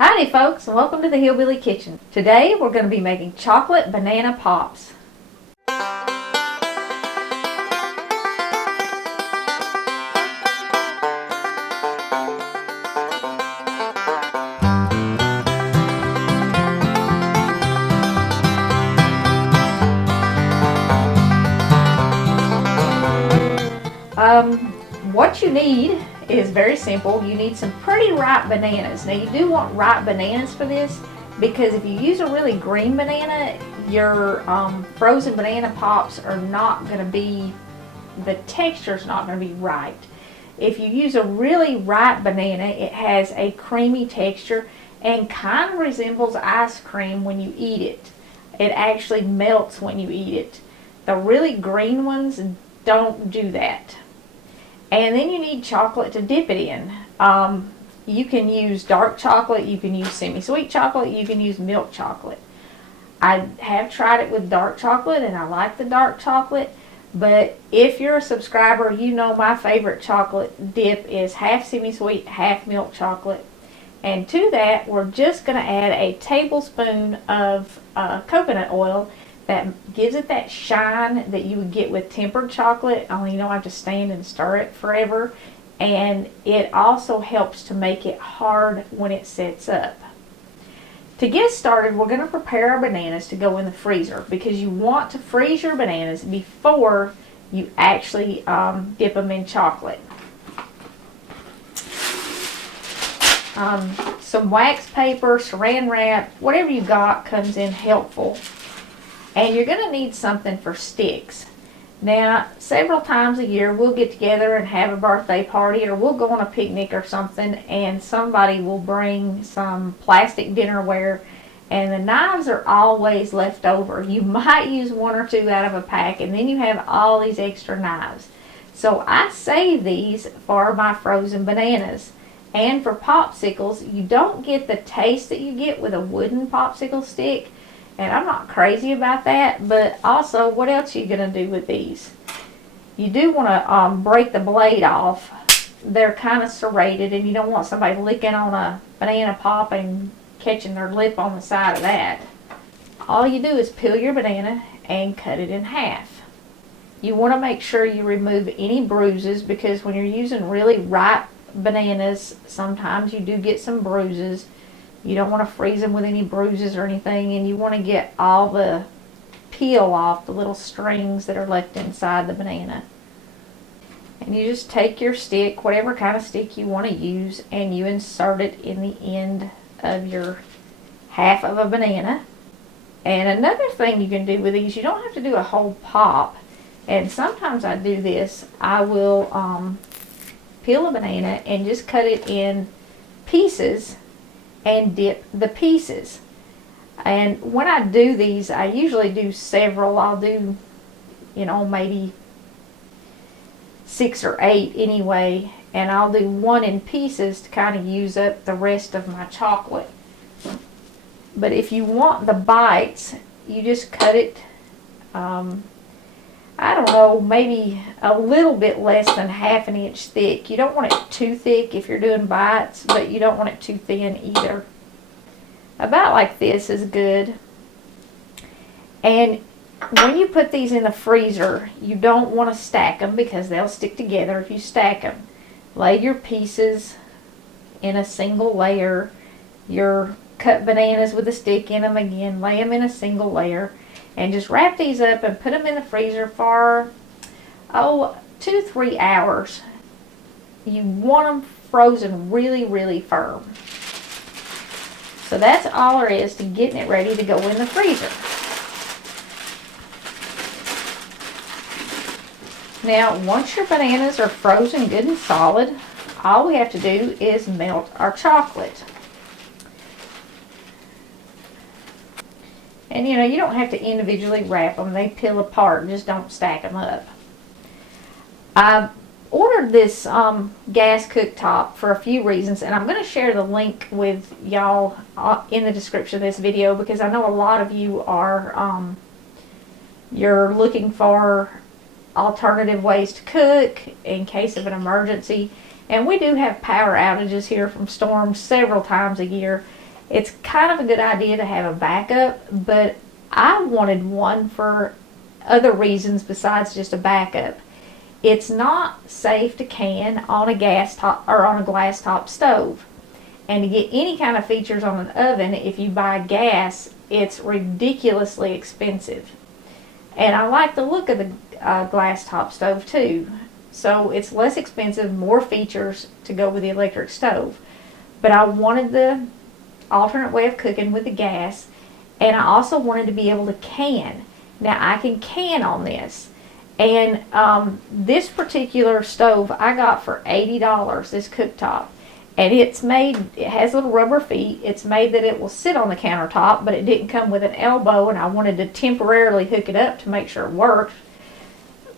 Howdy folks, and welcome to the Hillbilly Kitchen. Today we're going to be making chocolate banana pops. What you need is very simple. You need some pretty ripe bananas. Now you do want ripe bananas for this, because if you use a really green banana, your frozen banana pops are not going to be, the texture's not going to be right. If you use a really ripe banana, it has a creamy texture and kind of resembles ice cream when you eat it. It actually melts when you eat it. The really green ones don't do that. And then you need chocolate to dip it in. You can use dark chocolate, you can use semi-sweet chocolate, you can use milk chocolate. I have tried it with dark chocolate and I like the dark chocolate, but if you're a subscriber, you know my favorite chocolate dip is half semi-sweet, half milk chocolate. And to that, we're just going to add a tablespoon of coconut oil. That gives it that shine that you would get with tempered chocolate, only you don't have to stand and stir it forever. And it also helps to make it hard when it sets up. To get started, we're going to prepare our bananas to go in the freezer, because you want to freeze your bananas before you actually dip them in chocolate. Some wax paper, saran wrap, whatever you got comes in helpful. And you're going to need something for sticks. Now, several times a year we'll get together and have a birthday party, or we'll go on a picnic or something, and somebody will bring some plastic dinnerware, and the knives are always left over. You might use one or two out of a pack, and then you have all these extra knives. So I save these for my frozen bananas. And for popsicles, you don't get the taste that you get with a wooden popsicle stick. And I'm not crazy about that, but also, what else are you going to do with these? You do want to break the blade off. They're kind of serrated, and you don't want somebody licking on a banana pop and catching their lip on the side of that. All you do is peel your banana and cut it in half. You want to make sure you remove any bruises, because when you're using really ripe bananas, sometimes you do get some bruises. You don't want to freeze them with any bruises or anything, and you want to get all the peel off, the little strings that are left inside the banana. And you just take your stick, whatever kind of stick you want to use, and you insert it in the end of your half of a banana. And another thing you can do with these, you don't have to do a whole pop. And sometimes I do this. I will peel a banana and just cut it in pieces and dip the pieces. And when I do these, I usually do several. I'll do, maybe 6 or 8 anyway, and I'll do one in pieces to kind of use up the rest of my chocolate. But if you want the bites, you just cut it, I don't know, maybe a little bit less than ½ an inch thick. You don't want it too thick if you're doing bites, but you don't want it too thin either. About like this is good. And when you put these in the freezer, you don't want to stack them, because they'll stick together if you stack them. Lay your pieces in a single layer. Your cut bananas with a stick in them again, lay them in a single layer. And just wrap these up and put them in the freezer for, 2-3 hours. You want them frozen really, really firm. So that's all there is to getting it ready to go in the freezer. Now, once your bananas are frozen good and solid, all we have to do is melt our chocolate. And you don't have to individually wrap them. They peel apart. Just don't stack them up. I ordered this gas cooktop for a few reasons, and I'm going to share the link with y'all in the description of this video, because I know a lot of you are you're looking for alternative ways to cook in case of an emergency. And we do have power outages here from storms several times a year. It's kind of a good idea to have a backup, but I wanted one for other reasons besides just a backup. It's not safe to can on a gas top or on a glass top stove. And to get any kind of features on an oven, if you buy gas, it's ridiculously expensive. And I like the look of the glass top stove too. So it's less expensive, more features to go with the electric stove. But I wanted the alternate way of cooking with the gas, and I also wanted to be able to can. Now I can on this. And this particular stove I got for $80, this cooktop. And it has little rubber feet. It's made that it will sit on the countertop, but it didn't come with an elbow, and I wanted to temporarily hook it up to make sure it worked.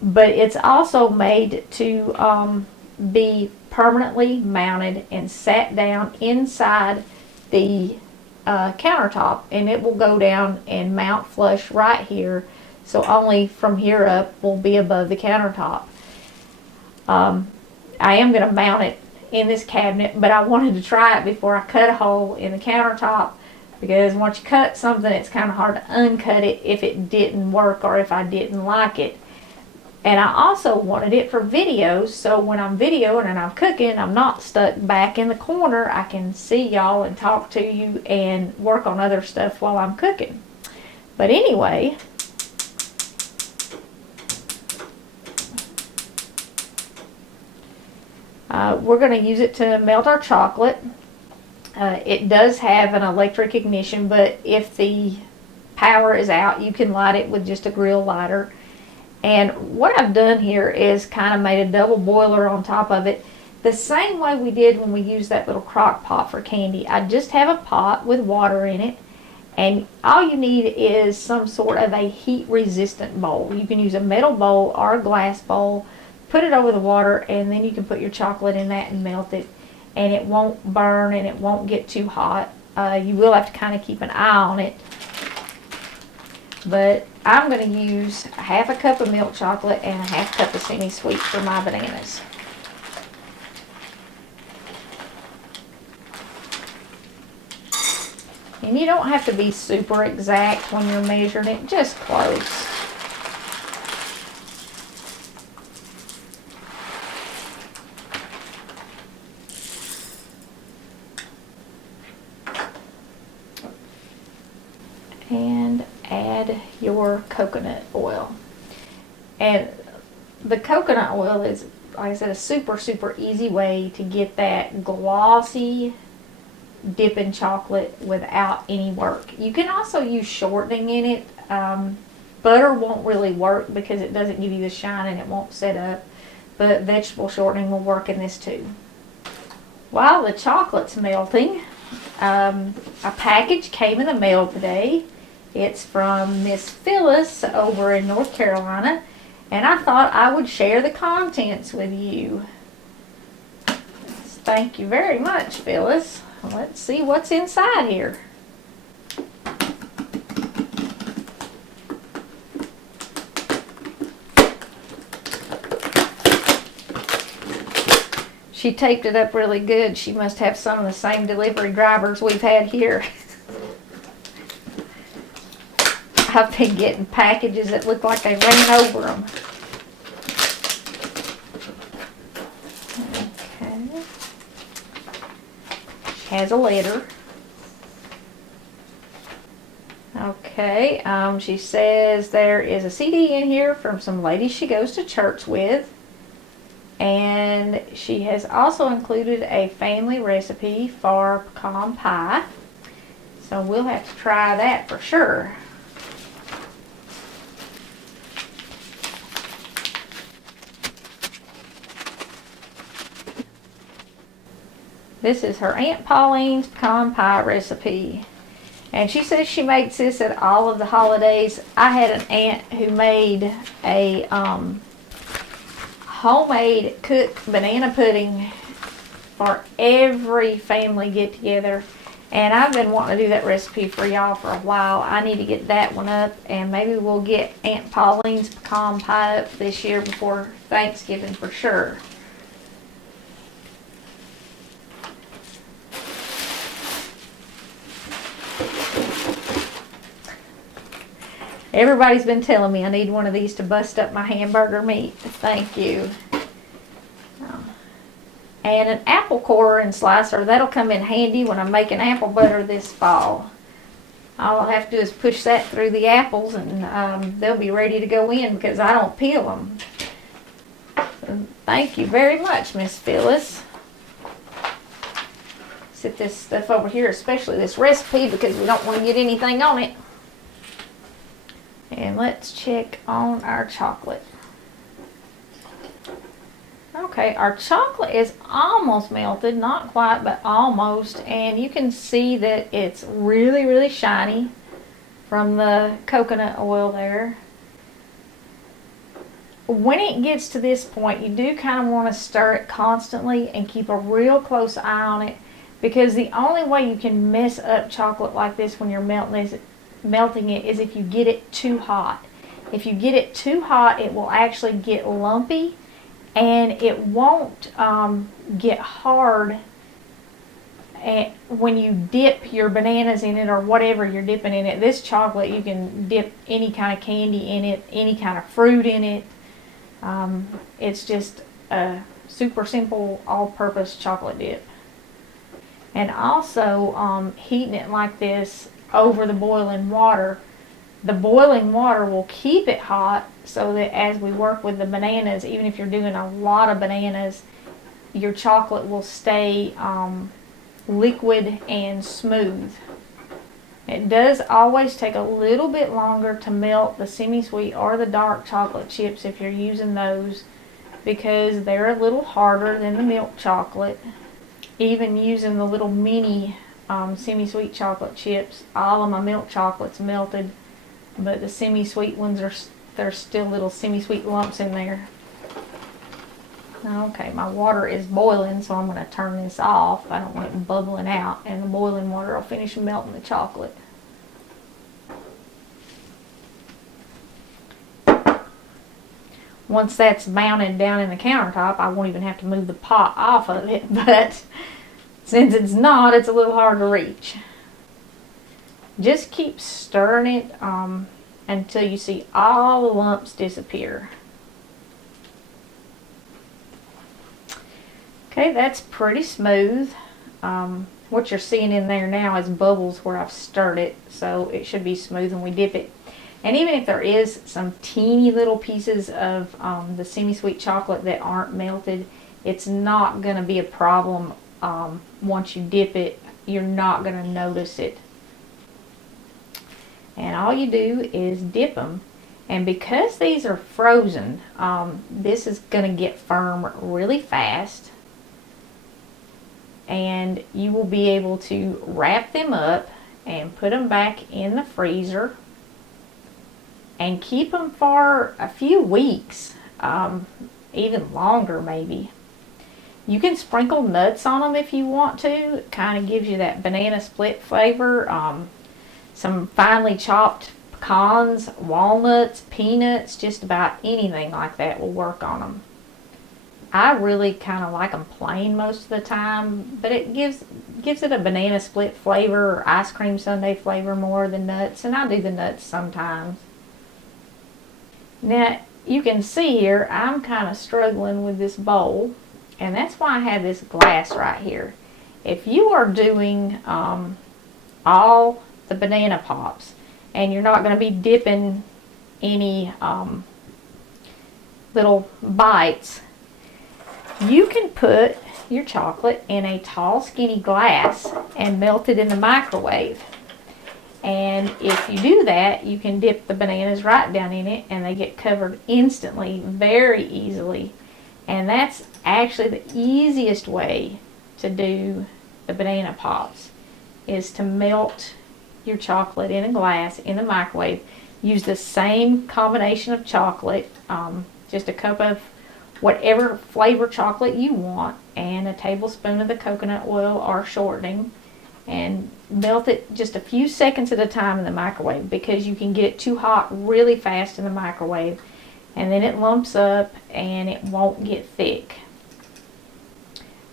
But it's also made to be permanently mounted and sat down inside the countertop, and it will go down and mount flush right here. So only from here up will be above the countertop. I am going to mount it in this cabinet, but I wanted to try it before I cut a hole in the countertop, because once you cut something, it's kind of hard to uncut it if it didn't work or if I didn't like it. And I also wanted it for videos, so when I'm videoing and I'm cooking, I'm not stuck back in the corner. I can see y'all and talk to you and work on other stuff while I'm cooking. But anyway, we're going to use it to melt our chocolate. It does have an electric ignition, but if the power is out, you can light it with just a grill lighter. And what I've done here is kind of made a double boiler on top of it, the same way we did when we used that little crock pot for candy. I just have a pot with water in it, and all you need is some sort of a heat resistant bowl. You can use a metal bowl or a glass bowl. Put it over the water, and then you can put your chocolate in that and melt it, and it won't burn and it won't get too hot. You will have to kind of keep an eye on it. But I'm going to use half a cup of milk chocolate and a half cup of semi-sweet for my bananas. And you don't have to be super exact when you're measuring it, just close. And add your coconut oil. And the coconut oil is, like I said, a super easy way to get that glossy dipping chocolate without any work. You can also use shortening in it. Butter won't really work because it doesn't give you the shine and it won't set up, but vegetable shortening will work in this too. While the chocolate's melting, a package came in the mail today. It's from Miss Phyllis over in North Carolina, and I thought I would share the contents with you. Thank you very much, Phyllis. Let's see what's inside here. She taped it up really good. She must have some of the same delivery drivers we've had here. I've been getting packages that look like they ran over them. Okay. She has a letter. Okay, she says there is a CD in here from some ladies she goes to church with. And she has also included a family recipe for pecan pie. So we'll have to try that for sure. This is her Aunt Pauline's pecan pie recipe. And she says she makes this at all of the holidays. I had an aunt who made a homemade cooked banana pudding for every family get together. And I've been wanting to do that recipe for y'all for a while. I need to get that one up, and maybe we'll get Aunt Pauline's pecan pie up this year before Thanksgiving for sure. Everybody's been telling me I need one of these to bust up my hamburger meat. Thank you. And an apple corer and slicer, that'll come in handy when I'm making apple butter this fall. All I'll have to do is push that through the apples and they'll be ready to go in because I don't peel them. So thank you very much, Miss Phyllis. Set this stuff over here, especially this recipe, because we don't want to get anything on it. And let's check on our chocolate. Okay, our chocolate is almost melted, not quite, but almost, and you can see that it's really, really shiny from the coconut oil there. When it gets to this point, you do kind of want to stir it constantly and keep a real close eye on it, because the only way you can mess up chocolate like this when you're melting it is if you get it too hot. If you get it too hot, it will actually get lumpy, and it won't get hard when you dip your bananas in it or whatever you're dipping in it. This chocolate, you can dip any kind of candy in it, any kind of fruit in it. It's just a super simple all-purpose chocolate dip. And also heating it like this over the boiling water. The boiling water will keep it hot so that as we work with the bananas, even if you're doing a lot of bananas, your chocolate will stay liquid and smooth. It does always take a little bit longer to melt the semi-sweet or the dark chocolate chips if you're using those, because they're a little harder than the milk chocolate. Even using the little mini semi-sweet chocolate chips, all of my milk chocolate's melted, but the semi-sweet ones there's still little semi-sweet lumps in there. Okay, my water is boiling, so I'm going to turn this off. I don't want it bubbling out, and the boiling water will finish melting the chocolate. Once that's mounted down in the countertop, I won't even have to move the pot off of it, but since it's not, it's a little hard to reach. Just keep stirring it until you see all the lumps disappear. Okay, that's pretty smooth. What you're seeing in there now is bubbles where I've stirred it, so it should be smooth when we dip it. And even if there is some teeny little pieces of the semi-sweet chocolate that aren't melted, it's not going to be a problem once you dip it. You're not going to notice it. And all you do is dip them. And because these are frozen, this is going to get firm really fast. And you will be able to wrap them up and put them back in the freezer and keep them for a few weeks, even longer maybe. You can sprinkle nuts on them if you want to. It kind of gives you that banana split flavor. Some finely chopped pecans, walnuts, peanuts, just about anything like that will work on them. I really kind of like them plain most of the time, but it gives it a banana split flavor or ice cream sundae flavor more than nuts, and I do the nuts sometimes. Now, you can see here, I'm kind of struggling with this bowl, and that's why I have this glass right here. If you are doing all the banana pops, and you're not going to be dipping any little bites, you can put your chocolate in a tall, skinny glass and melt it in the microwave. And if you do that, you can dip the bananas right down in it, and they get covered instantly, very easily. And that's actually the easiest way to do the banana pops, is to melt your chocolate in a glass in the microwave. Use the same combination of chocolate, just a cup of whatever flavor chocolate you want, and a tablespoon of the coconut oil or shortening, and melt it just a few seconds at a time in the microwave, because you can get it too hot really fast in the microwave, and then it lumps up and it won't get thick.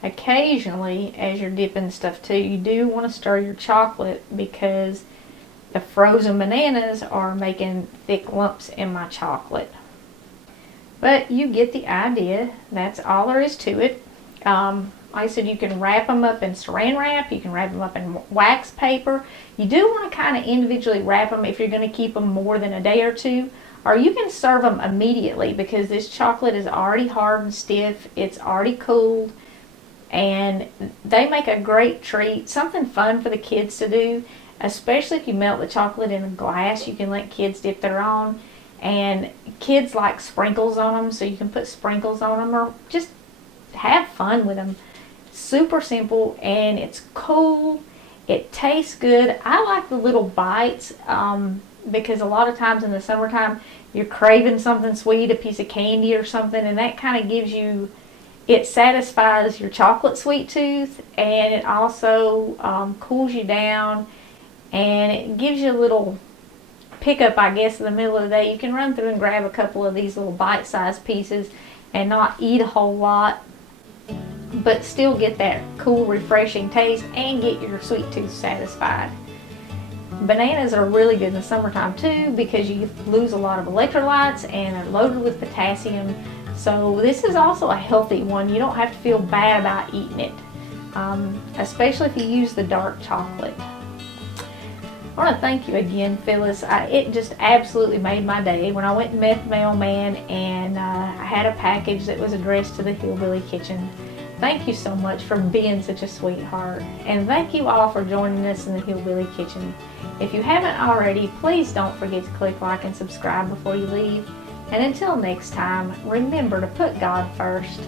Occasionally, as you're dipping stuff too, you do want to stir your chocolate, because the frozen bananas are making thick lumps in my chocolate. But you get the idea. That's all there is to it. Like I said, you can wrap them up in saran wrap. You can wrap them up in wax paper. You do want to kind of individually wrap them if you're going to keep them more than a day or two. Or you can serve them immediately because this chocolate is already hard and stiff. It's already cooled. And they make a great treat. Something fun for the kids to do. Especially if you melt the chocolate in a glass. You can let kids dip their own. And kids like sprinkles on them. So you can put sprinkles on them or just have fun with them. Super simple, and it's cool. It tastes good. I like the little bites because a lot of times in the summertime you're craving something sweet, a piece of candy or something, and that kind of gives you, it satisfies your chocolate sweet tooth, and it also cools you down, and it gives you a little pickup, I guess, in the middle of the day. You can run through and grab a couple of these little bite-sized pieces and not eat a whole lot, but still get that cool, refreshing taste and get your sweet tooth satisfied. Bananas are really good in the summertime too because you lose a lot of electrolytes and are loaded with potassium. So this is also a healthy one. You don't have to feel bad about eating it, especially if you use the dark chocolate. I want to thank you again, Phyllis. It just absolutely made my day when I went and met the mailman and I had a package that was addressed to the Hillbilly Kitchen. Thank you so much for being such a sweetheart. And thank you all for joining us in the Hillbilly Kitchen. If you haven't already, please don't forget to click like and subscribe before you leave. And until next time, remember to put God first.